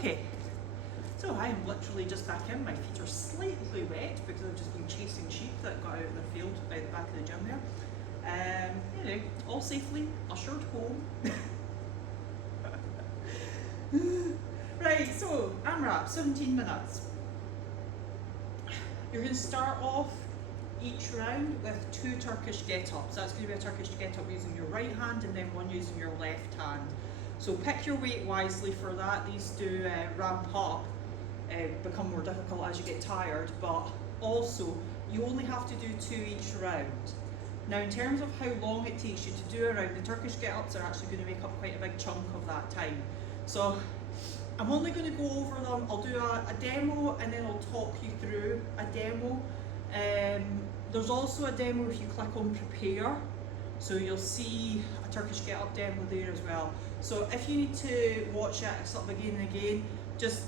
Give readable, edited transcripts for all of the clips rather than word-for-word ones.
Okay, so I am literally just back in. My feet are slightly wet because I've just been chasing sheep that got out of the field out the back of the gym there. Anyway, all safely ushered home. Right, so AMRAP, 17 minutes. You're going to start off each round with 2 Turkish get-ups. That's going to be a Turkish get-up using your right hand and then one using your left hand. So pick your weight wisely for that. These do ramp up, become more difficult as you get tired, but also you only have to do 2 each round. Now in terms of how long it takes you to do a round, the Turkish get-ups are actually going to make up quite a big chunk of that time. So I'm only going to go over them. I'll do a demo and then I'll talk you through a demo. There's also a demo if you click on prepare, so you'll see a Turkish get-up demo there as well. So if you need to watch it sort of again and again, just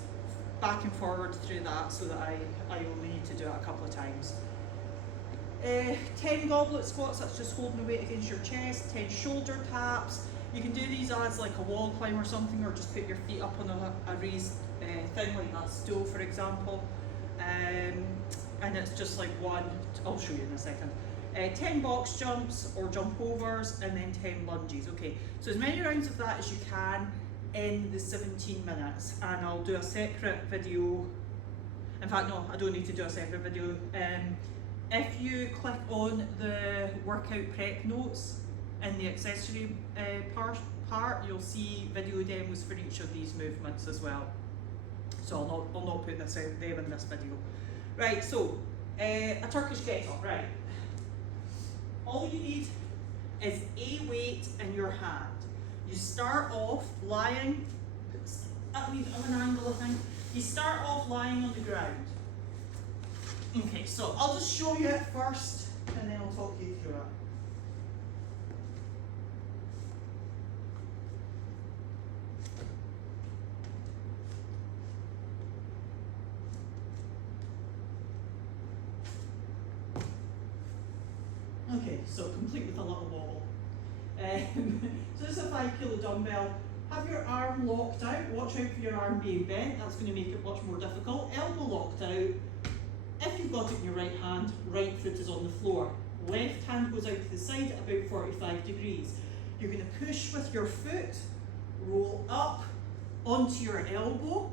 back and forward through that so that I only need to do it a couple of times. 10 goblet squats, that's just holding the weight against your chest. 10 shoulder taps. You can do these as like a wall climb or something, or just put your feet up on a raised thing like that stool, for example. And it's just like one, I'll show you in a second. 10 box jumps or jump overs, and then 10 lunges. Okay, so as many rounds of that as you can in the 17 minutes, and I'll do a separate video. In fact, no, I don't need to do a separate video. If you click on the workout prep notes in the accessory part, you'll see video demos for each of these movements as well. So I'll not put this out there in this video. Right, so a Turkish get-up, right. All you need is a weight in your hand. You start off lying, at a wee bit of an angle I think. You start off lying on the ground. Okay, so I'll just show you it first and then I'll talk you through it. Okay, so complete with a little wobble. So this is a 5 kilo dumbbell. Have your arm locked out. Watch out for your arm being bent. That's going to make it much more difficult. Elbow locked out. If you've got it in your right hand, right foot is on the floor. Left hand goes out to the side at about 45 degrees. You're going to push with your foot, roll up onto your elbow.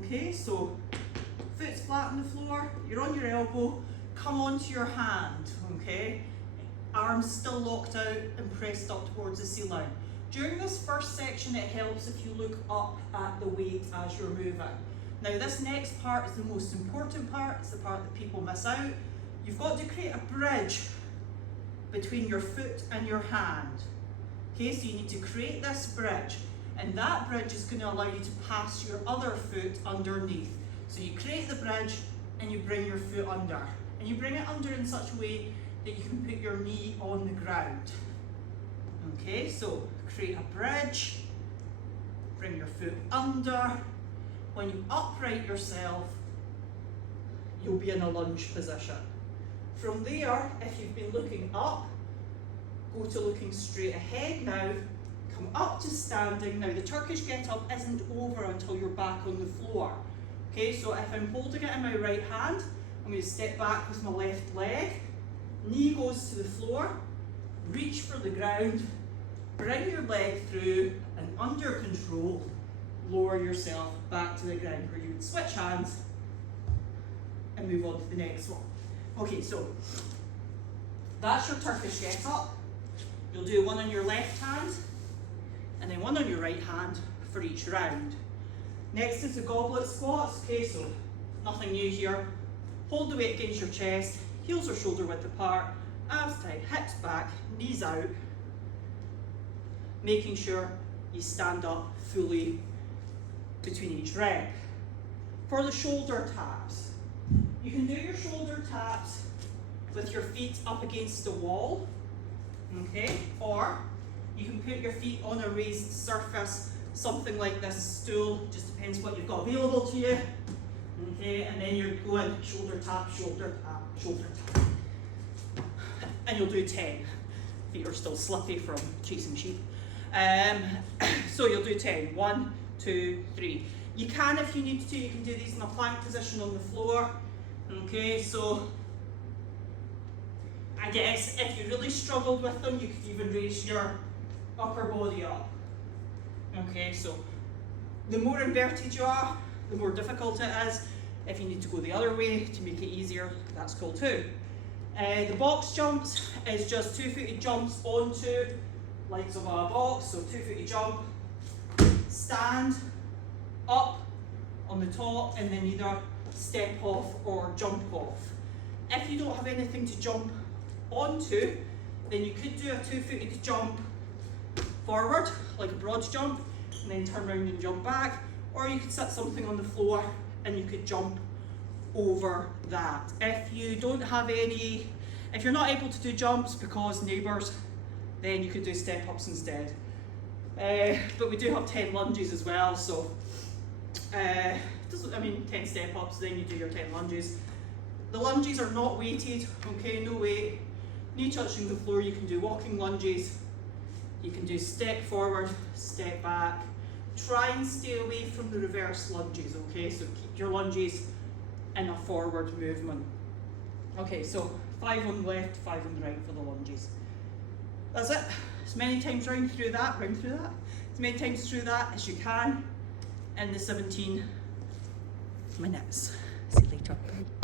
Okay, so foot's flat on the floor, you're on your elbow, come onto your hand, okay? Arms still locked out and pressed up towards the ceiling. During this first section, it helps if you look up at the weight as you're moving. Now this next part is the most important part, it's the part that people miss out. You've got to create a bridge between your foot and your hand. Okay, so you need to create this bridge, and that bridge is going to allow you to pass your other foot underneath. So you create the bridge and you bring your foot under. And you bring it under in such a way that you can put your knee on the ground. Okay, so create a bridge, bring your foot under. When you upright yourself, you'll be in a lunge position. From there, if you've been looking up, go to looking straight ahead now, come up to standing. Now the Turkish get-up isn't over until you're back on the floor. Okay, so if I'm holding it in my right hand, I'm going to step back with my left leg, knee goes to the floor, reach for the ground, bring your leg through, and under control, lower yourself back to the ground where you would switch hands and move on to the next one. Okay, so that's your Turkish get-up. You'll do one on your left hand and then one on your right hand for each round. Next is the goblet squats. Okay, so nothing new here. Hold the weight against your chest, heels or shoulder width apart, abs tight, hips back, knees out, making sure you stand up fully between each rep. For the shoulder taps, you can do your shoulder taps with your feet up against the wall, okay? Or you can put your feet on a raised surface, something like this stool, just depends what you've got available to you. Okay, and then you're going shoulder tap, shoulder tap, shoulder tap. And you'll do 10. Feet are still slippy from chasing sheep. So you'll do 10. 1, 2, 3. You can, if you need to, you can do these in a plank position on the floor. Okay, so I guess if you really struggled with them, you could even raise your upper body up. Okay, so the more inverted you are, the more difficult it is. If you need to go the other way to make it easier, that's cool too. The box jumps is just 2-footed jumps onto legs of a box, so 2-footed jump, stand up on the top, and then either step off or jump off. If you don't have anything to jump onto, then you could do a 2-footed jump forward, like a broad jump, and then turn around and jump back, or you could set something on the floor and you could jump over that. If you don't have any, if you're not able to do jumps because neighbours, then you could do step ups instead. But we do have 10 lunges as well, so 10 step ups, then you do your 10 lunges. The lunges are not weighted, okay, no weight. Knee touching the floor, you can do walking lunges, you can do step forward, step back. Try and stay away from the reverse lunges, okay, so keep your lunges in a forward movement. Okay, so 5 on the left, 5 on the right for the lunges. That's it. As many times round through that, as many times through that as you can in the 17 minutes. See you later. Bye.